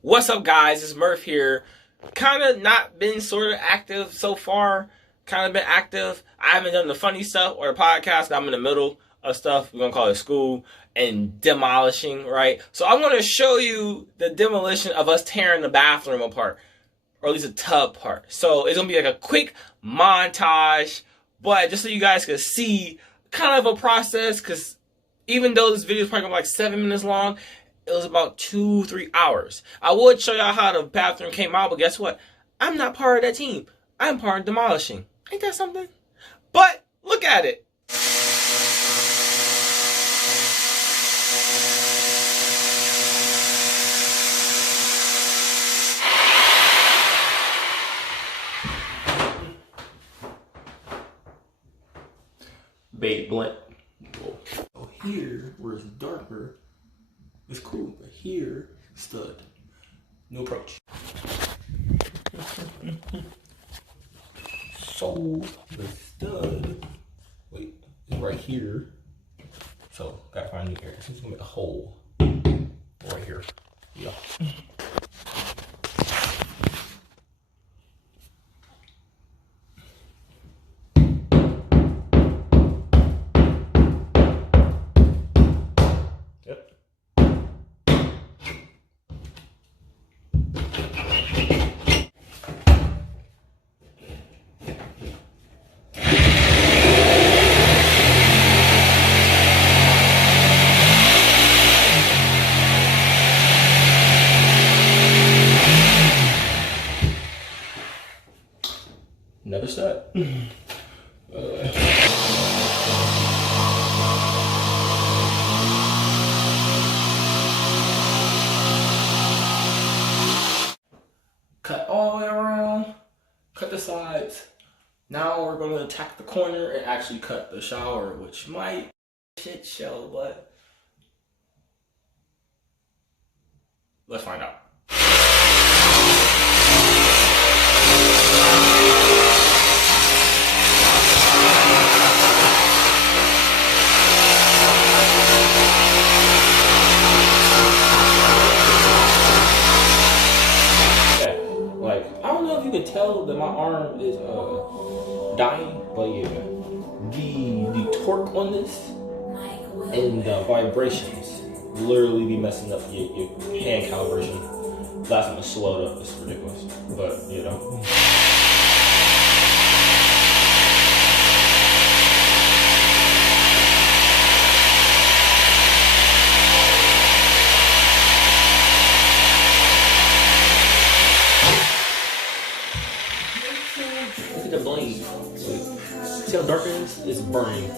What's up, guys? It's Murph here. Kind of not been sort of active so far. Kind of been active. I haven't done the funny stuff or the podcast. I'm in the middle of stuff. We're going to call it school and demolishing, right? So I'm going to show you the demolition of us tearing the bathroom apart, or at least a tub part. So it's going to be like a quick montage, but just so you guys can see kind of a process, because even though this video is probably like 7 minutes long, it was about 2-3 hours. I would show y'all how the bathroom came out, but guess what? I'm not part of that team. I'm part of demolishing. Ain't that something? But look at it. Bait blunt. Oh, here, where it's darker, it's cool, but here, stud. No approach. So, the stud, wait, is right here. So, gotta find a new area. So, it's gonna be a hole right here. Yeah. Another stud. Cut all the way around, cut the sides. Now we're going to attack the corner and actually cut the shower, which might shit show, but let's find out. You can tell that my arm is dying, but yeah, the torque on this and the vibrations literally be messing up your hand calibration. Last time it slowed up, it's ridiculous, but you know. Look at the blade. See how dark it is? It's burning.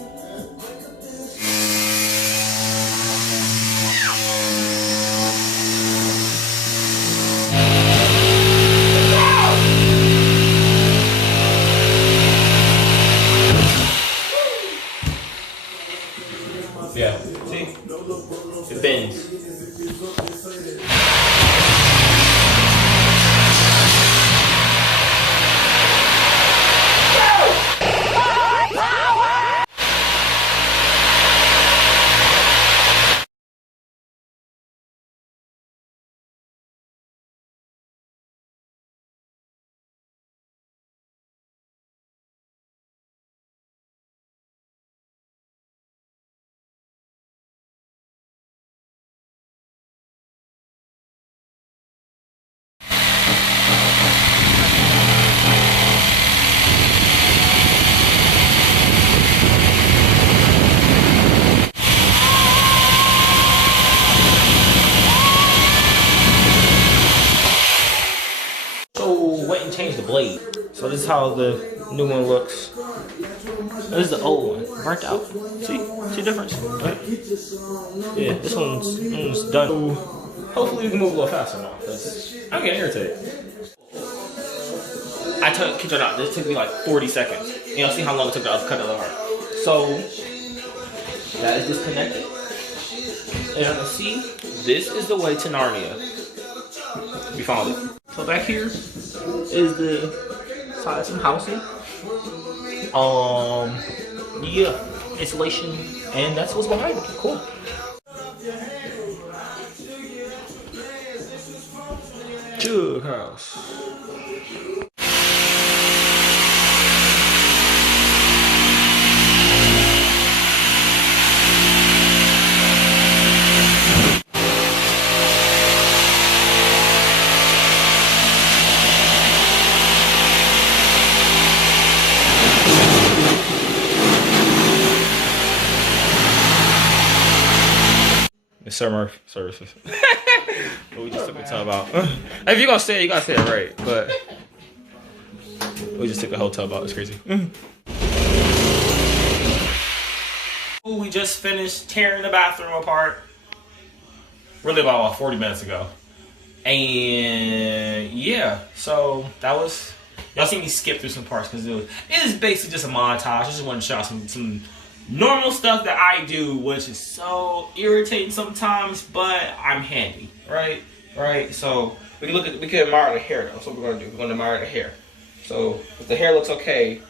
Yeah, see? It bends. Went and changed the blade. So this is how the new one looks. This is the old one, burnt out. See the difference? Right? Yeah, this one's done. Hopefully we can move a little faster now, because I'm getting irritated. I kid you not, this took me like 40 seconds. You know, see how long it took to cut it apart. So that is disconnected. And you can see, this is the way to Narnia. We found it. So back here is the side some housing. Yeah, insulation, and that's what's behind it. Cool. Chug house. Summer services. What we just took a time about. If you're gonna say it, you gotta say it right. But we just took a hotel about. It's crazy. We just finished tearing the bathroom apart. Really about 40 minutes ago. And yeah, so that was. Y'all see me skip through some parts because it is basically just a montage. I just want to show some normal stuff that I do, which is so irritating sometimes, but I'm handy, right? Right. So we can admire the hair though. That's what we're gonna do. We're gonna admire the hair. So if the hair looks okay,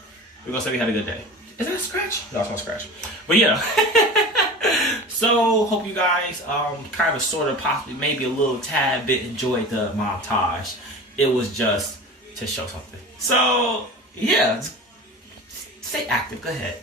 we're gonna say we had a good day. Is that a scratch? No, it's not a scratch. But yeah. So hope you guys kind of sort of possibly maybe a little tad bit enjoyed the montage. It was just to show something. So yeah, stay active. Go ahead.